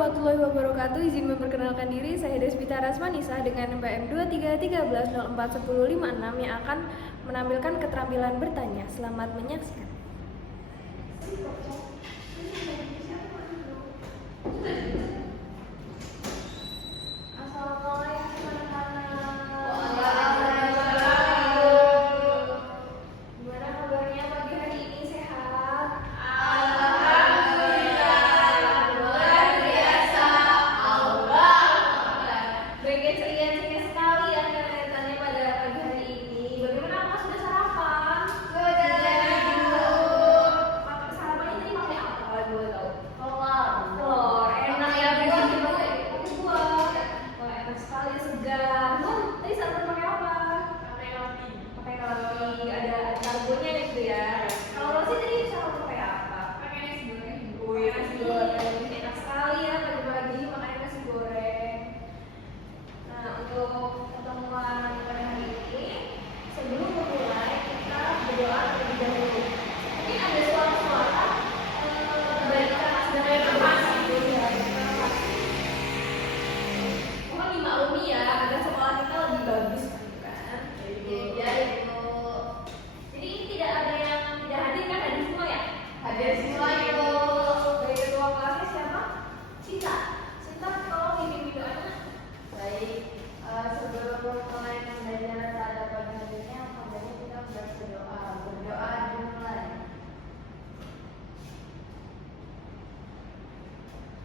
warahmatullahi wabarakatuh. Izin memperkenalkan diri, saya Despita Rasmanisa dengan NPM 2313041056 yang akan menampilkan keterampilan bertanya. Selamat menyaksikan.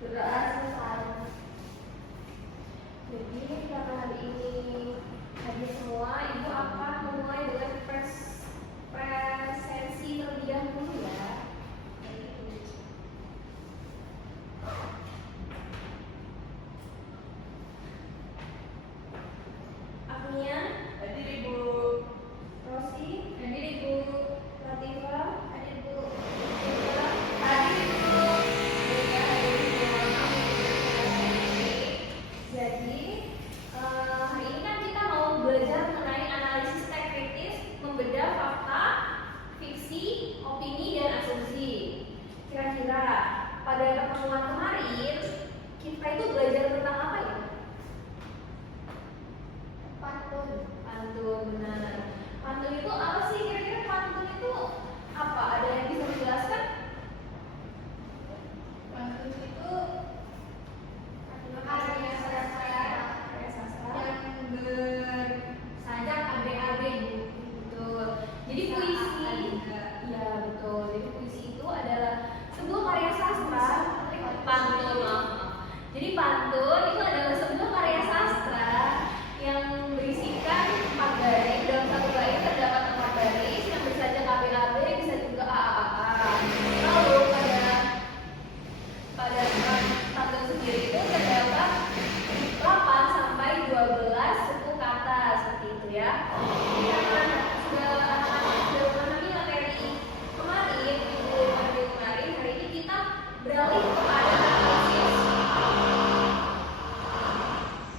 Berdoa selesai. Jadi karena hari ini hadir semua, ibu akan memulai dengan presensi terlebih dahulu ya. Agnia, hadir ibu. Rosi, hadir ibu. Latifa, hadir ibu. Hadir ibu. Jadi hari ini kan kita mau belajar mengenai analisis teks kritis, membedah fakta, fiksi, opini, dan asumsi. Kira-kira pada pertemuan kemarin kita itu belajar tentang apa ya? Pantun. Pantun, benar. Pantun itu apa sih? Kira-kira pantun itu apa? Ada yang bisa menjelaskan? Pantun itu karya sastra yang bersajak AB-AB, betul. Jadi puisi, ya betul. Jadi puisi itu adalah sebuah karya sastra. Pantun, jadi pantun itu adalah sebuah karya sastra yang berisikan 4 baris. Dalam satu baris terdapat 4 baris yang bersajak AB-AB, bisa juga AAA. Lalu pada pantun sendiri itu terdapat 8 sampai 12 suku kata seperti itu ya. Karena anak-anak sudah memahami materi kemarin, kemarin, hari ini kita beralih kepada analisis.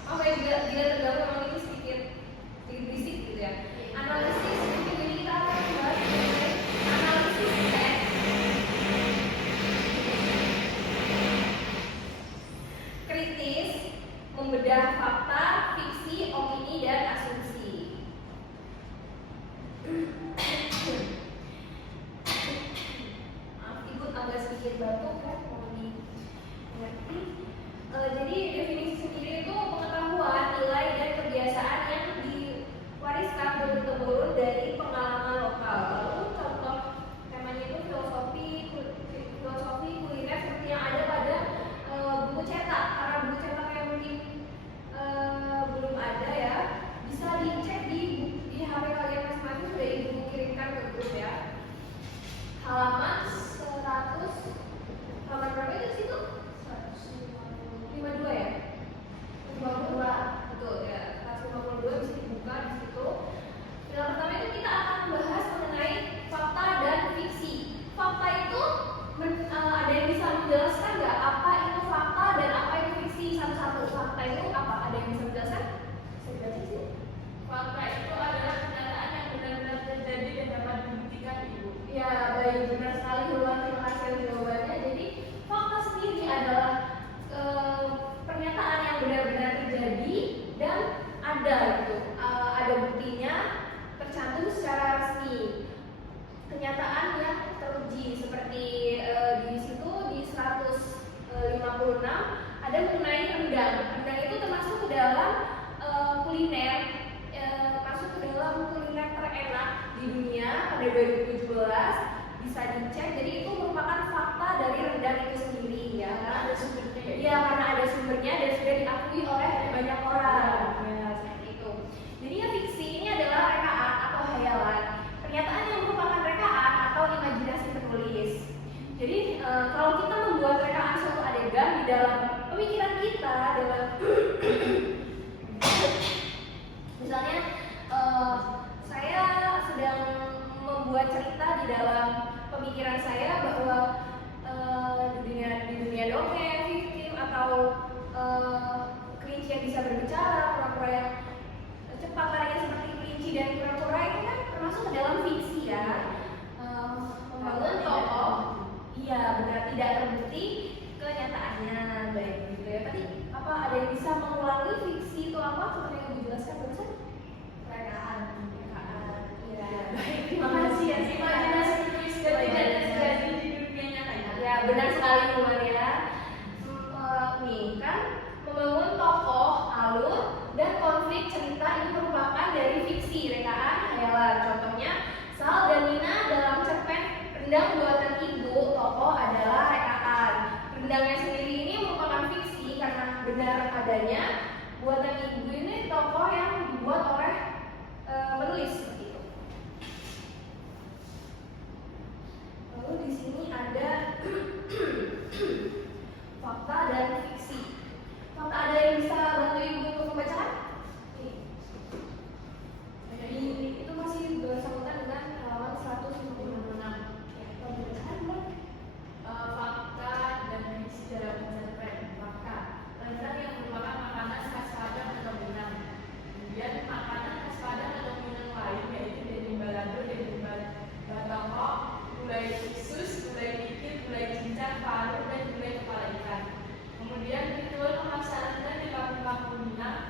Apa yang bila terganggu memang itu sedikit berisik gitu ya. Analisis, jadi kita akan membahas mengenai analisis teks. Kritis, membedah fakta, fiksi, opini, dan asumsi. Maaf, ibu agak sedikit batuk kan, mohon dimengerti. Jadi definisi sendiri itu pengetahuan, nilai, dan kebiasaan yang diwariskan turun-temurun dari pengalaman lokal. Lalu contoh temanya itu filosofi, kuliner seperti yang ada pada buku cetak. Karena buku cetak yang mungkin belum ada ya, bisa ada mengenai rendang. Rendang itu termasuk ke dalam kuliner, masuk ke dalam kuliner terenak di dunia pada 2017, bisa dicek. Jadi itu merupakan fakta dari rendang itu sendiri ya, karena ada sumbernya. Ya, karena ada sumbernya dan sudah diakui oleh banyak orang. Ya, seperti itu. Jadi ya, fiksi ini adalah rekaan atau hayalan, pernyataan yang merupakan rekaan atau imajinasi penulis. Jadi kalau kita membuat rekaan suatu adegan di dalam pemikiran kita, dalam misalnya saya sedang membuat cerita di dalam pemikiran saya bahwa di dunia dongeng, fiktif atau kelinci yang bisa berbicara, kura-kura yang cepat larinya seperti kelinci dan kura-kura itu kan termasuk ke dalam fiksi ya. Membangun tokoh, iya benar, tidak terbukti kenyataannya, baik gitu ya. Tadi apa ada yang bisa mengulangi fiksi itu apa? Seperti yang Ibu jelaskan barusan? Rekaan, iya. Baik, terima kasih ya. Imajinasi penulis dan tidak terjadi di dunia nyata. Ya benar sekali Bu Maria. Nih kan membangun tokoh, alur dan konflik cerita ini merupakan dari fiksi, rekaan, hayalan. Contohnya Sal dan Nina dalam cerpen Rendang Buatan Ibu, tokoh adalah rekaan. Rendangnya sendiri ini merupakan fiksi karena benar adanya. Buatan Ibu ini tokoh yang dibuat oleh penulis seperti itu. Lalu di sini ada fakta dan fiksi. Fakta ada yang bisa bantu Ibu untuk membacakan? Jadi itu masih bersangkutan dengan halaman 156. Ya, kita bacakan Mbak. Fakta dan fiksi dalam cerpen. Fakta, rendang yang merupakan makanan khas Padang atau Minang. Kemudian makanan khas Padang atau Minang lain yaitu dendeng balado, dendeng batokok, gulai khusus, gulai dikit, gulai cincang, paru, dan gulai kepala ikan. Kemudian ritual memasak rendang di kampung-kampung Minang.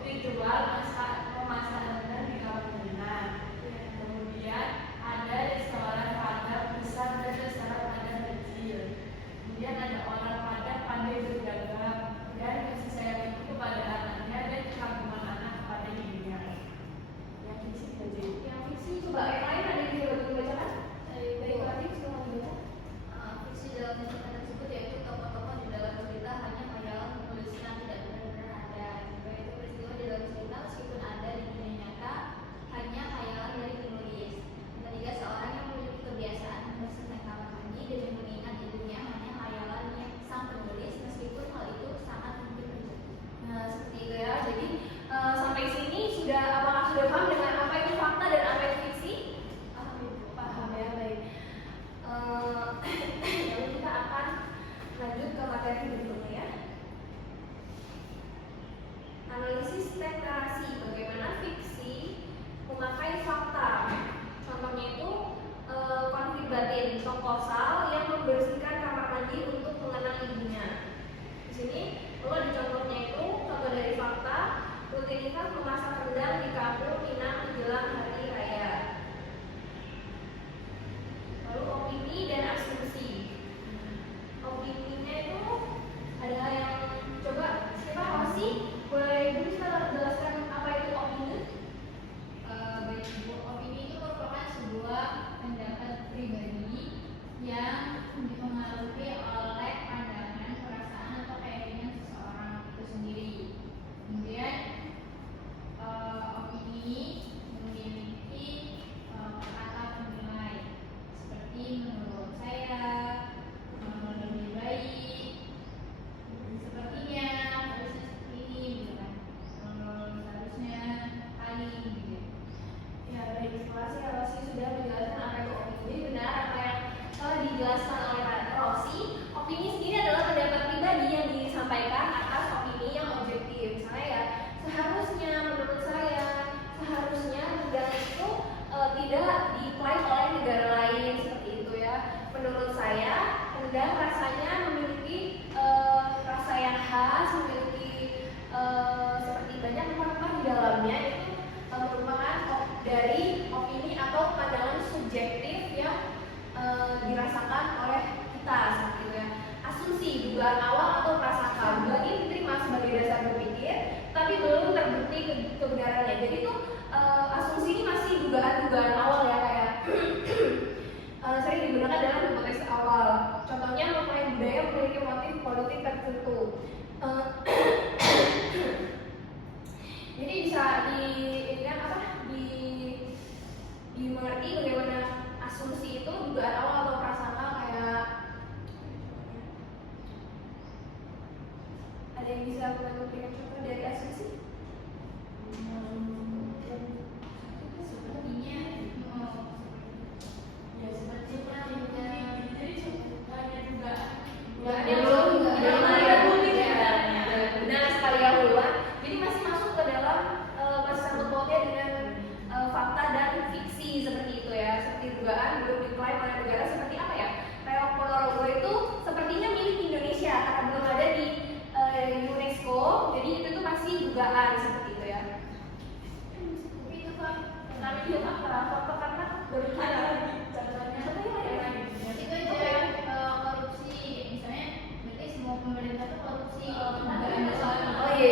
Ritual memasak rendang di kampung Minang. Kemudian ada restoran Padang besar dan restoran Padang kecil. Kemudian ada orang Padang pandai berdagang dan kasih sayang itu kepada anaknya dan kekaguman anak kepada ibunya. Yang fiksi saja. Yang fiksi coba yang lain ada yang bisa bantu membacakan? Dari Pak silahkan dibaca. Fiksi dalam cerita tersebut yaitu tokoh-tokoh di dalam cerita hanya hayalan penulis yang tidak benar-benar ada. Juga itu peristiwa di dalam cerita meskipun ada di dunia nyata hanya hayalan dari penulis. Yang ketiga, seorang yang memiliki kebiasaan membersihkan kamar mandi dan mengingat ibunya hanya hayalan yang sang penulis meskipun hal itu sangat mungkin terjadi. Nah, seperti itu ya. Jadi sampai sini apakah sudah paham dengan apa itu fakta dan apa itu fiksi? Paham ya, baik. Lalu kita akan lanjut ke materi berikutnya ya. Analisis teks narasi, bagaimana fiksi memakai fakta. Contohnya itu konflik batin, tokoh Sal yang membersihkan kamar mandi untuk mengenang ibunya. Di sini lalu ada contohnya itu, contoh dari fakta, rutinitas memasak rendang di kampung Minang menjelang hari raya. Lalu opini dan asumsi. Opininya itu dugaan awal atau prasangka. Dugaan ini diterima sebagai dasar berpikir, tapi belum terbukti kebenarannya. Jadi tuh asumsi ini masih dugaan-dugaan awal ya, kayak sering digunakan dalam hipotesa awal. Contohnya mengklaim budaya memiliki motif politik tertentu. Jadi bisa dimengerti bagaimana asumsi itu dugaan awal atau prasangka. Kayak ada yang bisa memberikan contoh dari asumsi? Sepertinya Ya seperti jadi hanya dugaan. Belum ada bukti sebenarnya. Benar sekali ya Hulwan. Jadi masih masuk ke dalam masih sangkut pautnya dengan fakta dan fiksi seperti itu ya. Seperti dugaan belum diklaim oleh negara, seperti apa ya? Reok Ponorogo itu sepertinya milik Indonesia karena belum ada di UNESCO. Jadi itu tuh masih dugaan seperti itu ya. tapi itu kan Tapi dia fakta karena baru Ada kita. lagi contohnya yang lain. itu aja korupsi, misalnya berarti semua pemerintah tuh korupsi. Nggak ada soal Oh iya.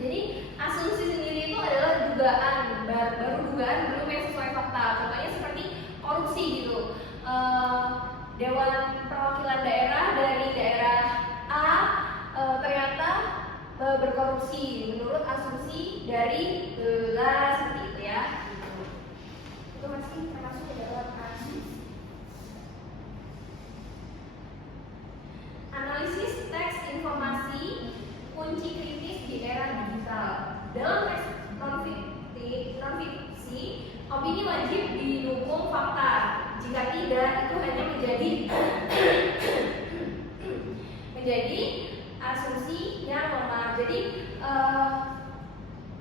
Jadi asumsi sendiri itu adalah dugaan, baru dugaan belum yang sesuai fakta. Contohnya seperti korupsi gitu. Dewan Perwakilan Daerah dari daerah A ternyata berkorupsi menurut asumsi dari seperti itu ya. Itu masih termasuk ke dalam asumsi. Analisis teks informasi kunci kritis di era digital. Dalam teks non-fiksi, opini wajib didukung fakta. Jika tidak, itu hanya menjadi asumsi yang lemah. Jadi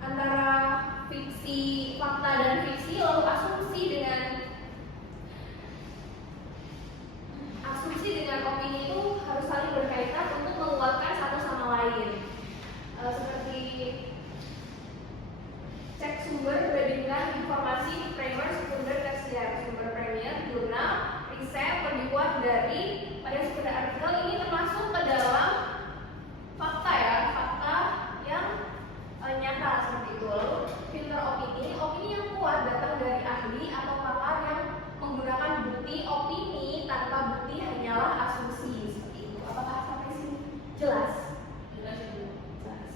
antara fiksi, fakta dan fiksi, lalu asumsi dengan opini itu harus saling berkaitan untuk menguatkan satu sama lain. Seperti cek sumber, bandingkan informasi, primer, sekunder, tersier. Sumber premier, jurnal, riset, dibuat dari pada sekunder artikel. Ini termasuk ke dalam fakta ya, fakta yang nyata seperti itu. Lalu filter opini yang kuat datang dari ahli atau pakar yang menggunakan bukti. Opini tanpa bukti hanyalah asumsi seperti itu. Apakah sampai sini jelas? Jelas itu. Jelas.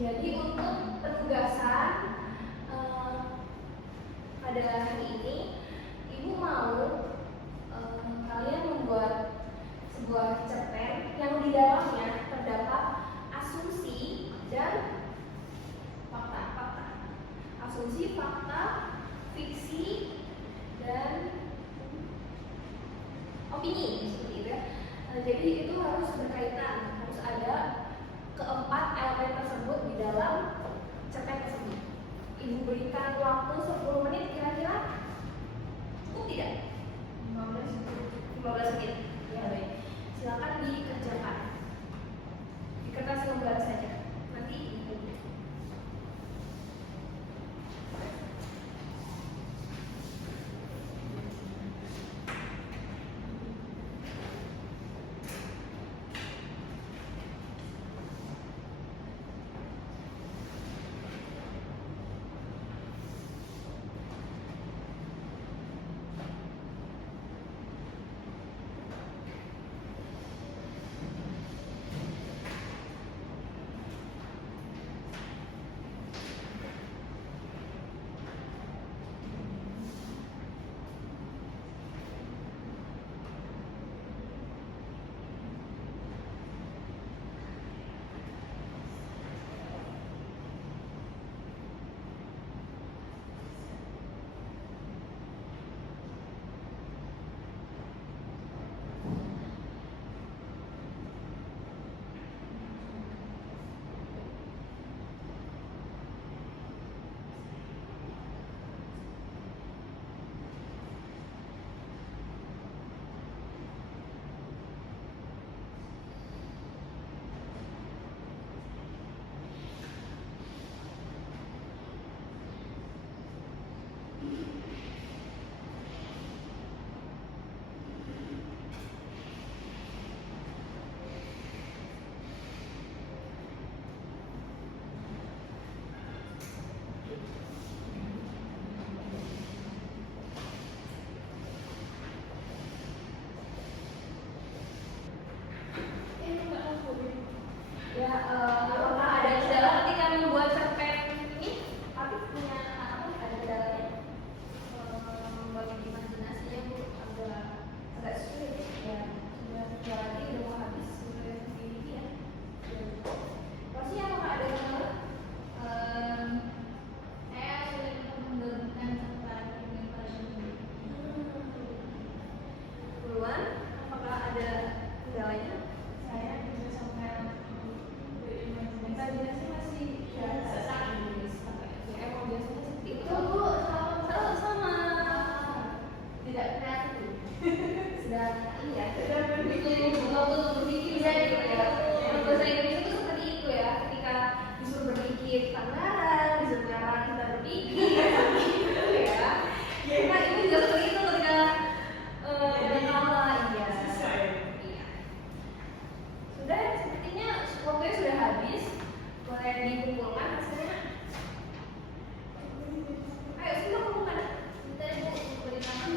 Jadi untuk penugasan pada hari ini, Ibu mau kalian membuat sebuah cerpen yang di dalamnya terdapat asumsi dan fakta. Asumsi, fakta, fiksi, dan opini seperti itu ya. Jadi itu harus berkaitan, harus ada keempat elemen tersebut di dalam cerpen tersebut. Ibu berikan waktu 10 menit kira-kira, cukup tidak? 15 menit. Ya baik. Silakan dikerjakan di kertas lembar saja. Nanti ibu. Ya, apakah ada kendala ketika membuat cerpen ini? Tapi punya apa? Ada kendalanya? Bagi imajinasinya Bu Agak sulit ya. Sudah lagi udah mau habis sudah ini ya. Pasti apakah ada kendala? saya sulit untuk menggabungkan cerpen dengan parodi. Duluan, apakah ada kendalanya? Saya juga sampai Imajinasi masih biasa. Ya, emang biasanya seperti itu. Bu, Sama. tidak kreatif. Sudah ini ya, sudah berpikir, belum berpikir bisa gitu ya. Kalau bahasa Indonesia itu seperti itu ya, ketika disuruh berpikir anggaran, disuruh ngarang kita berpikir, gitu ya. Ya, nah, itu juga seperti itu ketika rekaman, ya. Iya. Sudah, sepertinya waktunya sudah habis. Boleh dikumpulkan hasilnya. Ayo, sudah kumpulkan. bentar Bu, beri tangan.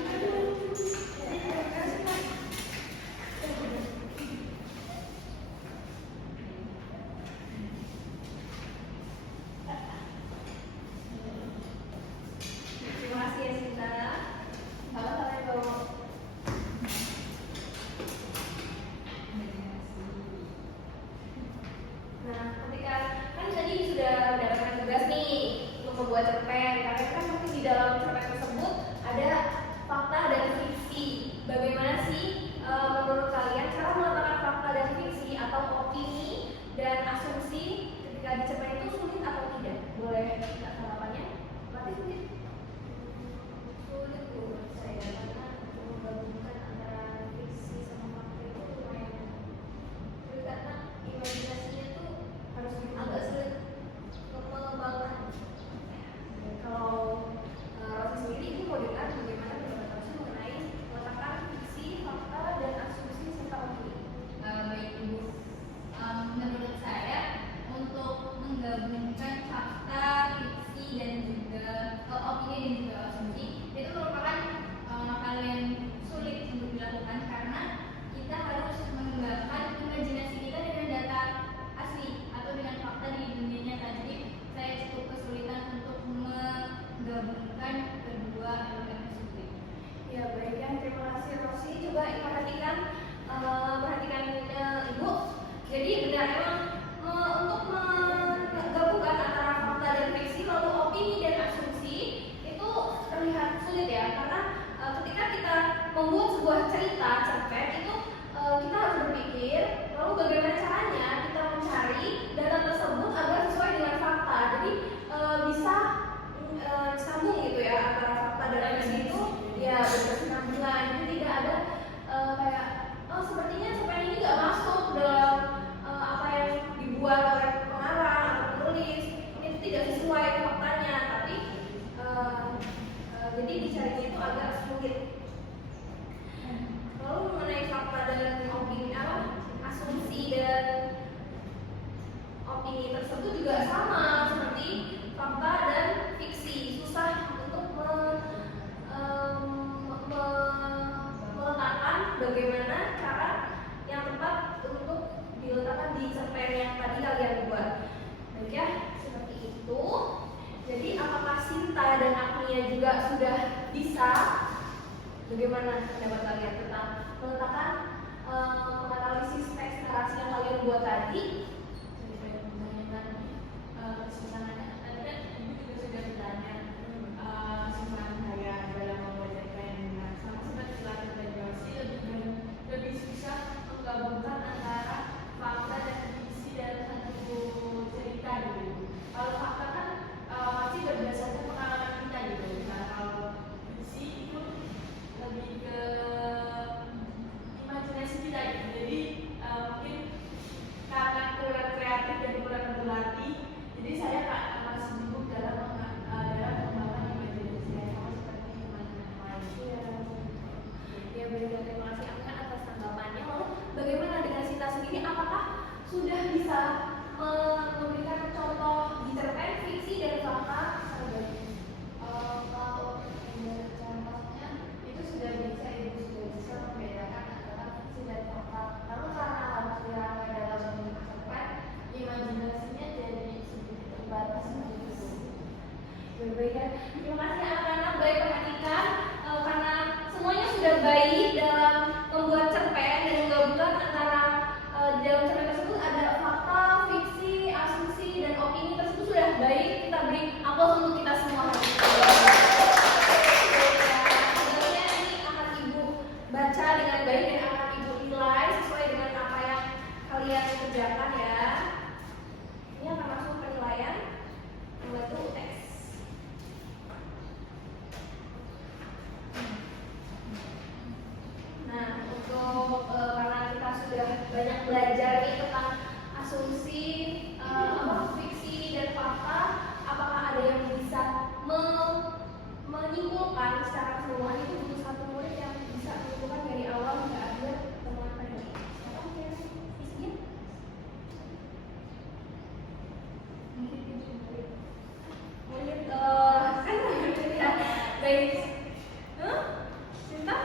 Terima kasih ya Sinta. Sama-sama ya Bro. Nah, ketika kan tadi sudah mendapatkan tugas nih untuk membuat cerpen, karena kan mungkin di dalam cerpen tersebut ada fakta dan fiksi. Bagaimana sih menurut kalian cara meletakkan fakta dan fiksi atau opini dan asumsi ketika di cerpen itu sulit atau tidak? Boleh minta tanggapannya? Berarti sulit. Sulit Bu buat saya karena untuk menggabungkan antara fiksi sama fakta itu lumayan sulit karena imajinasinya tuh Harus agak sulit untuk mengembangkan. Kalau Rosi sendiri ini mau dengar bagaimana pendapat Rosi mengenai meletakkan fiksi, fakta, dan asumsi serta opini. Baik Ibu, menurut saya untuk menggabungkan fakta, fiksi dan juga opini dan juga asumsi itu merupakan hal yang sulit untuk dilakukan karena kita harus mengembangkan imajinasi kita dengan data asli atau dengan fakta di dunia nyata. Jadi saya cukup kesulitan untuk menggabungkan kedua elemen tersebut. Ya baik ya, terima kasih Rosi. Coba perhatikan Ibu. Jadi benar emang untuk menggabungkan antara fakta dan fiksi lalu opini dan asumsi itu terlihat sulit ya karena ketika kita membuat sebuah cerita cerpen itu kita harus berpikir lalu bagaimana caranya kita mencari data tersebut agar sesuai dengan fakta. Jadi bisa sambung gitu ya antara fakta dan fiksi itu ya berkesinambungan. Jadi tidak ada kayak sepertinya cerpen ini nggak masuk dalam apa yang dibuat oleh pengarang atau penulis, ini tidak sesuai faktanya, tapi jadi dicarinya itu agak sulit. Lalu mengenai fakta dan opini asumsi dan opini tersebut juga sama seperti fakta dan fiksi, susah untuk meletakkan bagaimana cara yang tepat untuk diletakkan di cerpen yang tadi kalian buat. Baik ya, seperti itu. Jadi apakah Sinta dan Agnia juga sudah bisa? Bagaimana pendapat kalian tentang meletakkan menganalisis teks narasi yang kalian buat tadi? Jadi saya menanyakan kesusahannya. Tadi kan Ibu juga sudah ditanya kesusahan saya dalam membuat cerpen. Nah, sama seperti Lata dan Rosi lebih susah menggabungkan antara fakta dan fiksi dalam satu cerita gitu. Kalau fakta kan pasti berdasarkan pengalaman kita gitu. Nah, kalau fiksi itu lebih ke imajinasi kita gitu. Jadi mungkin karena kurang kreatif dan kurang berlatih, jadi saya baik ya. Terima kasih anak-anak, baik perhatikan karena semuanya sudah baik dalam membuat cerpen dan menggabungkan antara di dalam cerpen tersebut ada fakta, fiksi, asumsi dan opini tersebut sudah baik. Kita beri aplaus untuk kita semua. Sebenarnya ini akan ibu baca dengan baik dan akan ibu nilai sesuai dengan apa yang kalian kerjakan ya. Ini akan masuk penilaian membantu UTS. Nah, untuk karena kita sudah banyak belajar nih tentang asumsi, fiksi dan fakta, apakah ada yang bisa menyimpulkan secara keseluruhan? Itu butuh satu murid yang bisa menyimpulkan dari awal hingga akhir temuan pada ini. Siapa yang isinya? Murid kan ya, baik. Cinta?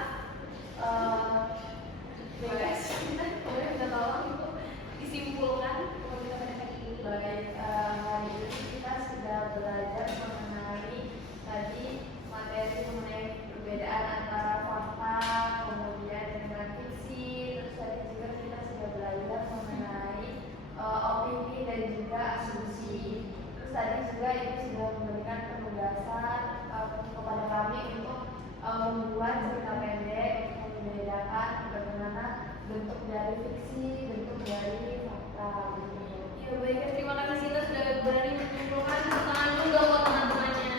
Bebas. Boleh minta tolong itu disimpulkan kita pada hari ini. Baik, hari ini kita sudah belajar mengenai tadi materi mengenai perbedaan antara fakta, kemudian dengan fiksi, terus tadi juga kita sudah belajar mengenai opini dan juga asumsi. Terus tadi juga itu sudah memberikan penugasan kepada kami untuk membuat cerita pendek untuk membedakan bagaimana bentuk dari fiksi, bentuk dari fakta. Ya baik, terima kasih Sinta sudah berani menyimpulkan. Tangan dulu dong buat teman-temannya.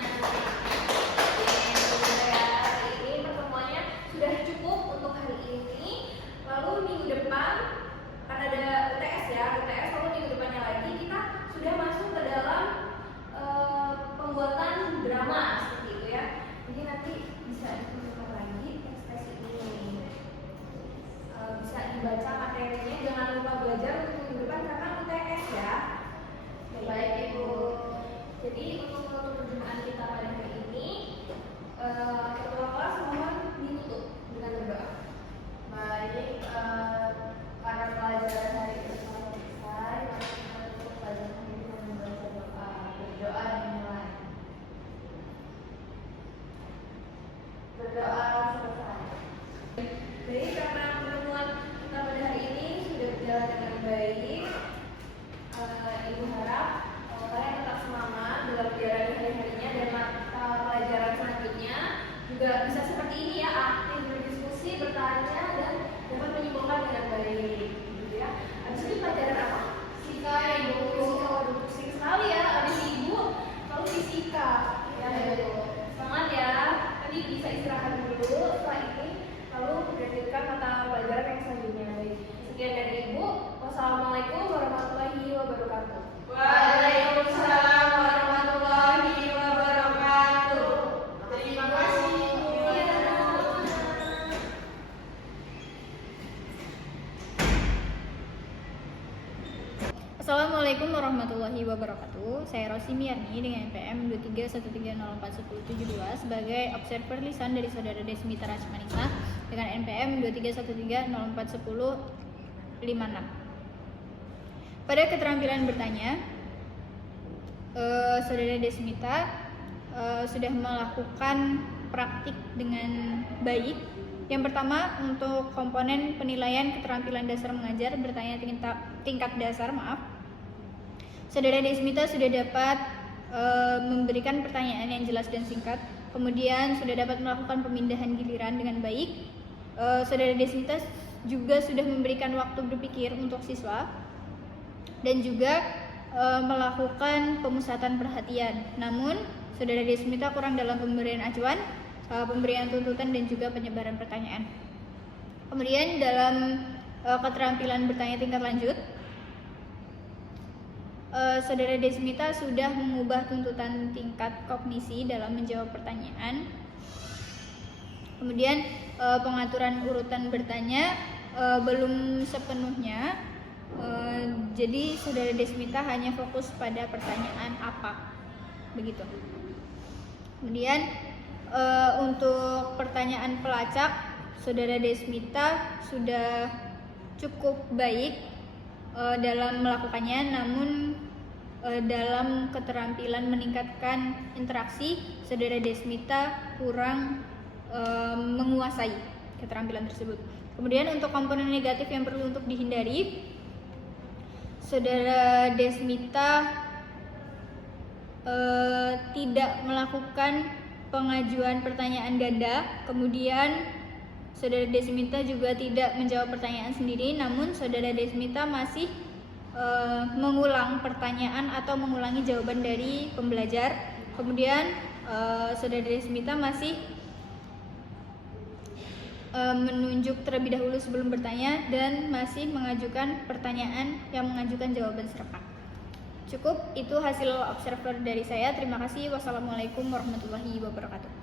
Oke, ya, hari ini pertemuannya sudah cukup untuk hari ini. Lalu minggu depan kan ada UTS ya, UTS lalu minggu depannya lagi kita sudah masuk ke dalam pembuatan drama seperti itu ya. Jadi nanti bisa ditunjukkan lagi teks ini. Bisa dibaca materinya, jangan lupa belajar untuk minggu depan karena UTS ya. Baik Ibu. Jadi untuk penutup perjumpaan kita pada hari ini, ketua kelas mohon ditutup dengan berdoa. Baik, karena pelajaran hari ini telah selesai, mari kita tutup pelajaran ini dengan membaca doa. Berdoa dimulai. Berdoa selesai. Jadi karena pertemuan kita pada hari ini sudah berjalan dengan baik, Ibu harap kalian tetap semangat dalam menjalani hari-harinya dan mata pelajaran selanjutnya juga bisa seperti ini ya, aktif berdiskusi, bertanya dan dapat menyimpulkan dengan baik, gitu ya. Habis itu pelajaran apa? Fisika ya Ibu. Fisika, waduh pusing sekali ya. Habis Ibu lalu fisika, ya Ibu. Semangat ya. Tadi bisa istirahat dulu. Setelah ini lalu melanjutkan mata pelajaran yang selanjutnya. Sekian dari Ibu. Wassalamualaikum warahmatullahi wabarakatuh. Waalaikumsalam warahmatullahi wabarakatuh. Terima kasih. Assalamualaikum warahmatullahi wabarakatuh. Saya Rosi Miarni dengan NPM 2313041072 sebagai observer lisan dari Saudara Desmita Rasmanisa dengan NPM 2313041056. Pada keterampilan bertanya, Saudara Desmita sudah melakukan praktik dengan baik. Yang pertama, untuk komponen penilaian keterampilan dasar mengajar bertanya tingkat dasar, Saudara Desmita sudah dapat memberikan pertanyaan yang jelas dan singkat. Kemudian sudah dapat melakukan pemindahan giliran dengan baik. Saudara Desmita juga sudah memberikan waktu berpikir untuk siswa dan juga melakukan pemusatan perhatian. Namun, Saudara Desmita kurang dalam pemberian acuan, pemberian tuntutan dan juga penyebaran pertanyaan. Kemudian dalam keterampilan bertanya tingkat lanjut, Saudara Desmita sudah mengubah tuntutan tingkat kognisi dalam menjawab pertanyaan. Kemudian pengaturan urutan bertanya belum sepenuhnya, jadi Saudara Desmita hanya fokus pada pertanyaan apa, begitu. Kemudian untuk pertanyaan pelacak, Saudara Desmita sudah cukup baik dalam melakukannya, namun dalam keterampilan meningkatkan interaksi, Saudara Desmita kurang menguasai keterampilan tersebut. Kemudian untuk komponen negatif yang perlu untuk dihindari, Saudara Desmita tidak melakukan pengajuan pertanyaan ganda. Kemudian Saudara Desmita juga tidak menjawab pertanyaan sendiri, namun Saudara Desmita masih mengulang pertanyaan atau mengulangi jawaban dari pembelajar. Kemudian Saudara Desmita masih menunjuk terlebih dahulu sebelum bertanya dan masih mengajukan pertanyaan yang mengajukan jawaban serempak. Cukup, itu hasil observer dari saya. Terima kasih. Wassalamualaikum warahmatullahi wabarakatuh.